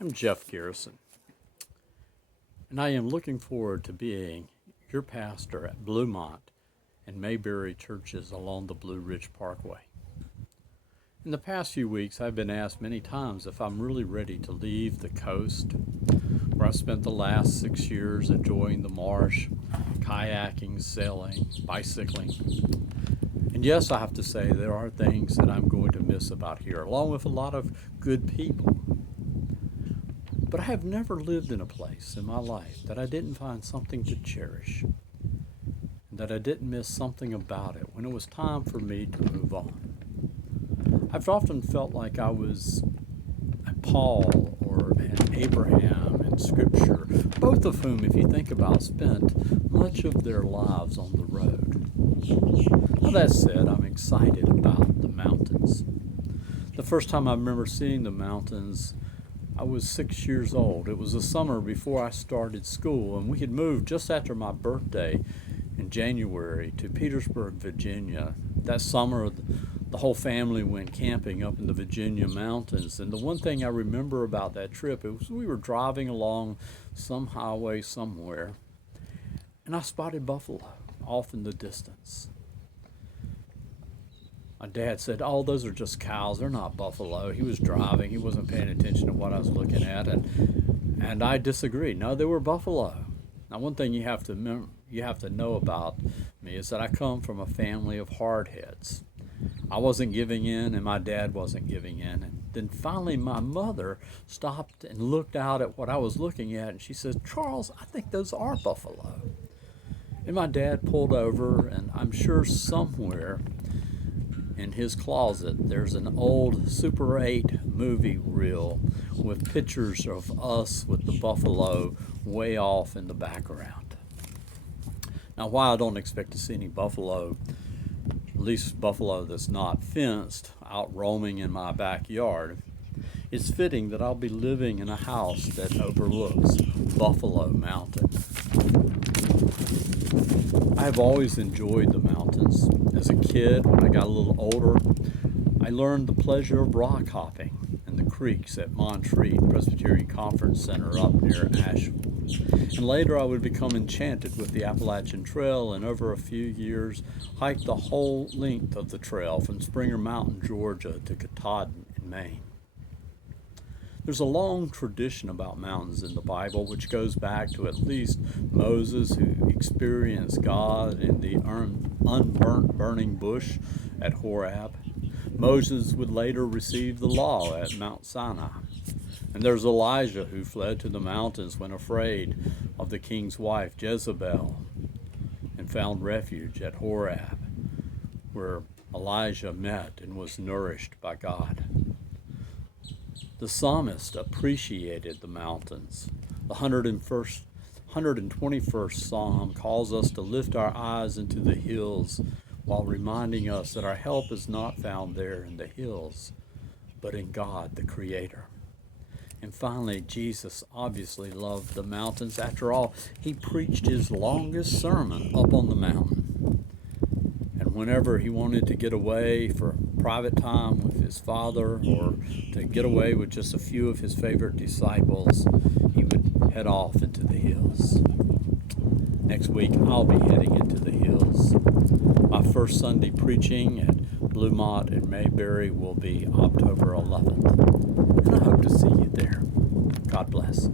I'm Jeff Garrison, and I am looking forward to being your pastor at Bluemont and Mayberry churches along the Blue Ridge Parkway. In the past few weeks, I've been asked many times if I'm really ready to leave the coast, where I spent the last 6 years enjoying the marsh, kayaking, sailing, bicycling. And yes, I have to say there are things that I'm going to miss about here, along with a lot of good people. But I have never lived in a place in my life that I didn't find something to cherish, and that I didn't miss something about it when it was time for me to move on. I've often felt like I was a Paul or an Abraham in Scripture, both of whom, if you think about, spent much of their lives on the road. Now that said, I'm excited about the mountains. The first time I remember seeing the mountains, I was 6 years old. It was the summer before I started school, and we had moved just after my birthday in January to Petersburg, Virginia. That summer, the whole family went camping up in the Virginia mountains, and the one thing I remember about that trip, it was we were driving along some highway somewhere, and I spotted buffalo off in the distance. My dad said, "Oh, those are just cows. They're not buffalo." He was driving. He wasn't paying attention to what I was looking at, and I disagreed. No, they were buffalo. Now, one thing you have to know about me is that I come from a family of hardheads. I wasn't giving in, and my dad wasn't giving in. And then finally, my mother stopped and looked out at what I was looking at, and she said, "Charles, I think those are buffalo." And my dad pulled over, and I'm sure somewhere in his closet there's an old Super 8 movie reel with pictures of us with the buffalo way off in the background. Now, while I don't expect to see any buffalo, at least buffalo that's not fenced, out roaming in my backyard, it's fitting that I'll be living in a house that overlooks Buffalo Mountain. I have always enjoyed the mountains. As a kid, when I got a little older, I learned the pleasure of rock hopping in the creeks at Montreat Presbyterian Conference Center up near Asheville. And later I would become enchanted with the Appalachian Trail, and over a few years hiked the whole length of the trail from Springer Mountain, Georgia to Katahdin in Maine. There's a long tradition about mountains in the Bible, which goes back to at least Moses, who experienced God in the unburnt burning bush at Horeb. Moses would later receive the law at Mount Sinai. And there's Elijah, who fled to the mountains when afraid of the king's wife Jezebel, and found refuge at Horeb, where Elijah met and was nourished by God. The psalmist appreciated the mountains. The 121st Psalm calls us to lift our eyes into the hills, while reminding us that our help is not found there in the hills, but in God, the Creator. And finally, Jesus obviously loved the mountains. After all, he preached his longest sermon up on the mountain. And whenever he wanted to get away for private time with his Father, or to get away with just a few of his favorite disciples, he would head off into the hills. Next week, I'll be heading into the hills. My first Sunday preaching at Bluemont and Mayberry will be October 11th. And I hope to see you there. God bless.